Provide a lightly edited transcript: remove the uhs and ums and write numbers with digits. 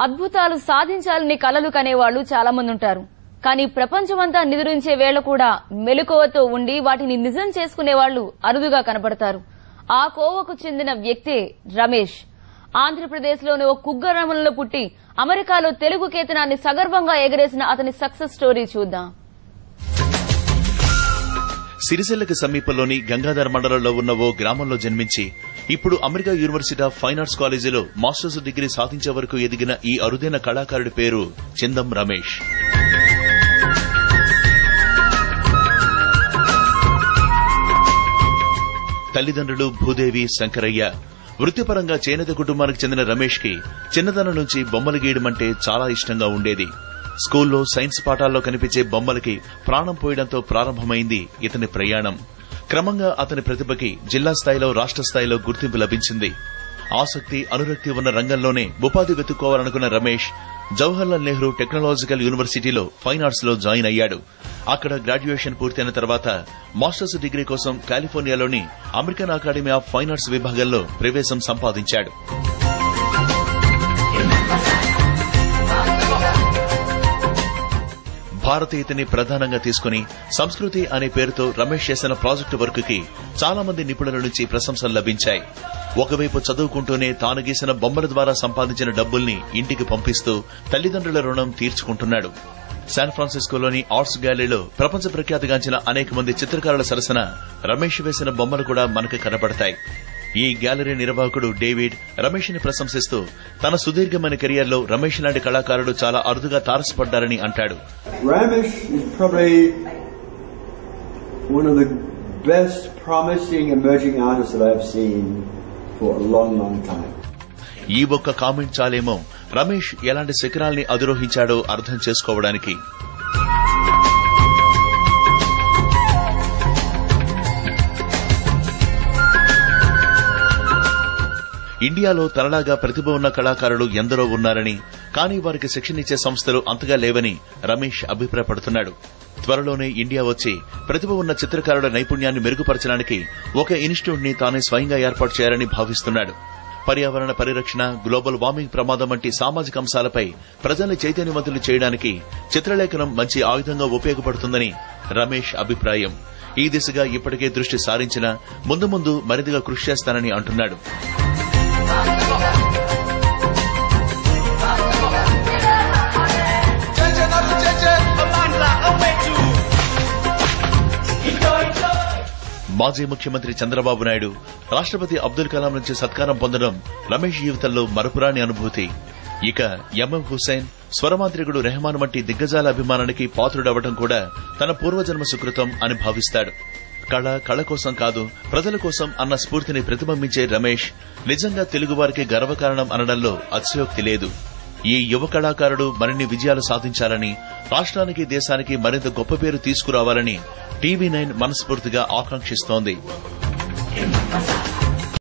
అద్భుతాలు సాధించాలని కలలు కనేవాళ్లు చాలా మంది ఉంటారు. కానీ ప్రపంచమంతా నిద్రించే వేళ కూడా మెలకువతో ఉండి వాటిని నిజం చేసుకునేవాళ్లు అరుదుగా కనబడతారు. ఆ కోవకు చెందిన వ్యక్తే రమేష్. ఆంధ్రప్రదేశ్లోని ఓ కుగ్గరామంలో పుట్టి అమెరికాలో తెలుగు కేతనాన్ని సగర్వంగా ఎగరేసిన అతని సక్సెస్ స్టోరీ చూద్దాం. సిరిసిల్లకి సమీపంలోని గంగాధర మండలంలో ఉన్న ఓ గ్రామంలో జన్మించి ఇప్పుడు America university of fine arts కాలేజీలో మాస్టర్స్ డిగ్రీ సాధించే వరకు ఎదిగిన ఈ అరుదైన కళాకారుడి పేరు చిందం రమేష్. తల్లిదండ్రులు భూదేవి, శంకరయ్య. వృత్తిపరంగా చేనేత కుటుంబానికి చెందిన రమేష్ కి చిన్నతనం నుంచి బొమ్మలు గీయడమంటే చాలా ఇష్టంగా ఉండేది. స్కూల్లో సైన్స్ పాఠాల్లో కనిపించే బొమ్మలకి ప్రాణం పోయడంతో ప్రారంభమైంది ఇతని ప్రయాణం. క్రమంగా అతని ప్రతిభకి జిల్లా స్థాయిలో, రాష్ట్ర స్థాయిలో గుర్తింపు లభించింది. ఆసక్తి, అనురక్తి ఉన్న రంగంలోనే ఉపాధి వెతుక్కోవాలనుకున్న రమేష్ జవహర్లాల్ నెహ్రూ టెక్నాలజికల్ యూనివర్సిటీలో ఫైన్ ఆర్ట్స్ లో జాయిన్ అయ్యాడు. అక్కడ గ్రాడ్యుయేషన్ పూర్తయిన తర్వాత మాస్టర్స్ డిగ్రీ కోసం కాలిఫోర్నియాలోని American academy of fine arts విభాగంలో ప్రవేశం సంపాదించాడు. భారతీయతని ప్రధానంగా తీసుకుని సంస్కృతి అనే పేరుతో రమేష్ చేసిన ప్రాజెక్టు వర్క్ కి చాలా మంది నిపుణుల నుంచి ప్రశంసలు లభించాయి. ఒకవైపు చదువుకుంటూనే తాను గీసిన బొమ్మల ద్వారా సంపాదించిన డబ్బుల్ని ఇంటికి పంపిస్తూ తల్లిదండ్రుల రుణం తీర్చుకుంటున్నాడు. శాన్ ఫ్రాన్సిస్కోలోని ఆర్ట్స్ గ్యాలరీలో ప్రపంచ ప్రఖ్యాతిగాంచిన అనేక మంది చిత్రకారుల సరసన రమేష్ వేసిన బొమ్మలు కూడా మనకు కనబడతాయి. ఈ గ్యాలరీ నిర్వాహకుడు డేవిడ్ రమేష్ ని ప్రశంసిస్తూ తన సుదీర్ఘమైన కెరియర్లో రమేష్ లాంటి కళాకారుడు చాలా అరుదుగా తారసపడ్డారని అంటాడు. Ramesh is probably one of the best promising emerging artists that I've seen for a long time. ఈ ఒక్క కామెంట్ చాలేమో రమేష్ ఎలాంటి శిఖరాల్ని అధిరోహించాడో అర్థం చేసుకోవడానికి. ఇండియాలో తనలాగా ప్రతిభ ఉన్న కళాకారులు ఎందరో ఉన్నారని, కానీ వారికి శిక్షణిచ్చే సంస్థలు అంతగా లేవని రమేష్ అభిప్రాయపడుతున్నాడు. త్వరలోనే ఇండియా వచ్చి ప్రతిభ ఉన్న చిత్రకారుల నైపుణ్యాన్ని మెరుగుపరచడానికి ఒక ఇన్స్టిట్యూట్ ని తానే స్వయంగా ఏర్పాటు చేయాలని భావిస్తున్నాడు. పర్యావరణ పరిరక్షణ, గ్లోబల్ వార్మింగ్ ప్రమాదం వంటి సామాజిక అంశాలపై ప్రజల్ని చైతన్యవంతులు చేయడానికి చిత్రలేఖనం మంచి ఆయుధంగా ఉపయోగపడుతుందని రమేష్ అభిప్రాయం. ఈ దిశగా ఇప్పటికే దృష్టి సారించినా ముందు ముందు మరింతగా కృషి చేస్తానని అంటున్నాడు. మాజీ ముఖ్యమంత్రి చంద్రబాబు నాయుడు, రాష్ట్రపతి అబ్దుల్ కలాం నుంచి సత్కారం పొందడం రమేష్ జీవితంలో మరపురాని అనుభూతి. ఇక ఎంఎం హుస్సేన్, స్వరమాంత్రికుడు రెహమాన్ వంటి దిగ్గజాల అభిమానానికి పాత్రుడవడం కూడా తన పూర్వజన్మ సుకృతం అని భావిస్తాడు. కళ కోసం కాదు, ప్రజల కోసం అన్న స్ఫూర్తిని ప్రతిబింబించే రమేష్ నిజంగా తెలుగువారికి గర్వకారణం అనడంలో అతిశయోక్తి లేదు. ఈ యువ కళాకారుడు మరిన్ని విజయాలు సాధించాలని, రాష్ట్రానికి, దేశానికి మరింత గొప్ప పేరు తీసుకురావాలని టీవీ9 మనస్ఫూర్తిగా ఆకాంక్షిస్తోంది.